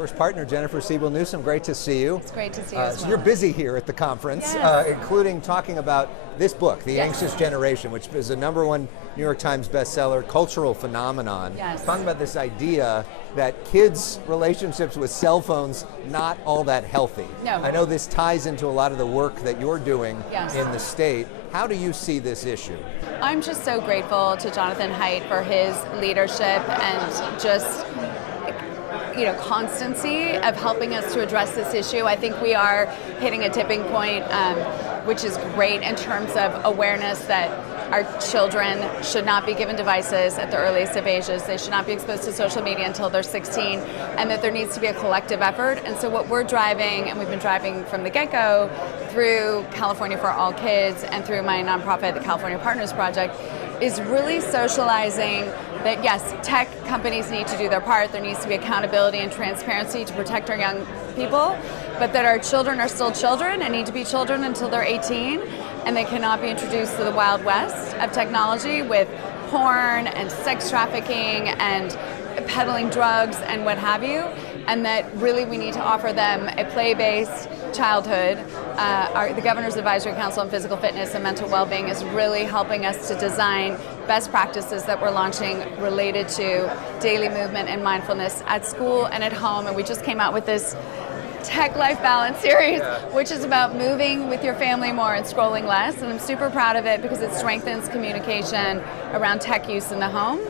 First partner, Jennifer Siebel Newsom, great to see you. It's great to see you as well. So you're busy here at the conference, Yes. Including talking about this book, The Yes. Anxious Generation, which is a #1 New York Times bestseller, cultural phenomenon. Yes. Talking about this idea that kids' relationships with cell phones, not all that healthy. No. I know this ties into a lot of the work that you're doing Yes. in the state. How do you see this issue? I'm just so grateful to Jonathan Haidt for his leadership and just constancy of helping us to address this issue. I think we are hitting a tipping point, which is great in terms of awareness that our children should not be given devices at the earliest of ages. They should not be exposed to social media until they're 16, and that there needs to be a collective effort. And so what we're driving, and we've been driving from the get-go through California for All Kids and through my nonprofit, the California Partners Project, is really socializing that yes, tech companies need to do their part. There needs to be accountability and transparency to protect our young people, but that our children are still children and need to be children until they're 18, and they cannot be introduced to the Wild West of technology with porn and sex trafficking and peddling drugs and what have you, and that really we need to offer them a play-based childhood. The Governor's Advisory Council on Physical Fitness and Mental Wellbeing is really helping us to design best practices that we're launching related to daily movement and mindfulness at school and at home, and we just came out with this Tech Life Balance series, which is about moving with your family more and scrolling less, and I'm super proud of it because it strengthens communication around tech use in the home.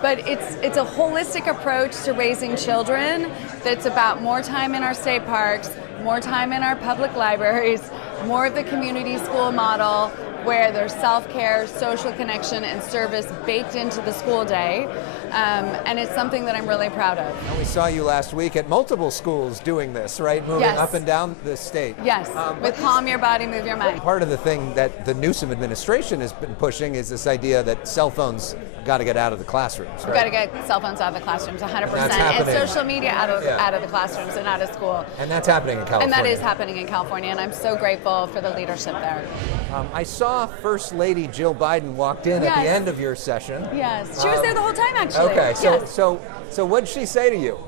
But it's a holistic approach to raising children that's about more time in our state parks, more time in our public libraries, more of the community school model, where there's self-care, social connection, and service baked into the school day. And it's something that I'm really proud of. And we saw you last week at multiple schools doing this, right? Moving Yes. up and down the state. Yes, with Calm Your Body, Move Your Mind. Part of the thing that the Newsom administration has been pushing is this idea that cell phones got to get out of the classrooms. Right? We've got to get cell phones out of the classrooms, 100%, And that's social media out of the classrooms and out of school. And that's happening in California. And that is happening in California, and I'm so grateful for the leadership there. I saw First Lady Jill Biden walked in at the end of your session. Yes, she was there the whole time, actually. Okay, Yes. so what did she say to you?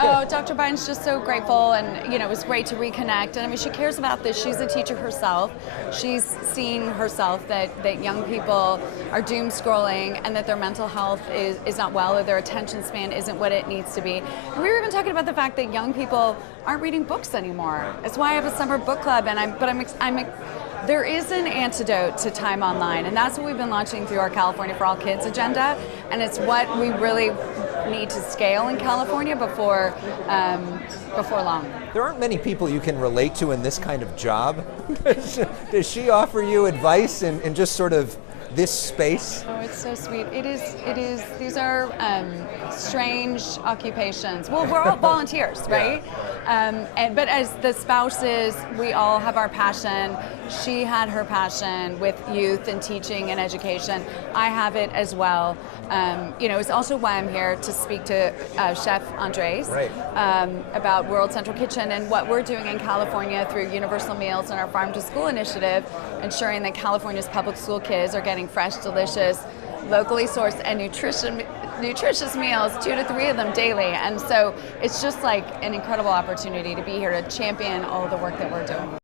Oh, Dr. Biden's just so grateful, and it was great to reconnect. And I mean, she cares about this. She's a teacher herself. She's seen herself that young people are doom scrolling and that their mental health is not well, or their attention span isn't what it needs to be. And we were even talking about the fact that young people aren't reading books anymore. That's why I have a summer book club, and there is an antidote to time online, and that's what we've been launching through our California for All Kids agenda, and it's what we really need to scale in California before long. There aren't many people you can relate to in this kind of job. Does she offer you advice in just sort of this space? Oh, it's so sweet. It is. These are strange occupations. Well, we're all volunteers, right? But as the spouses, we all have our passion. She had her passion with youth and teaching and education. I have it as well. It's also why I'm here to speak to Chef Andres about World Central Kitchen and what we're doing in California through Universal Meals and our Farm to School initiative, ensuring that California's public school kids are getting fresh, delicious, locally sourced, and nutritious meals, 2 to 3 of them daily. And so it's just like an incredible opportunity to be here to champion all the work that we're doing.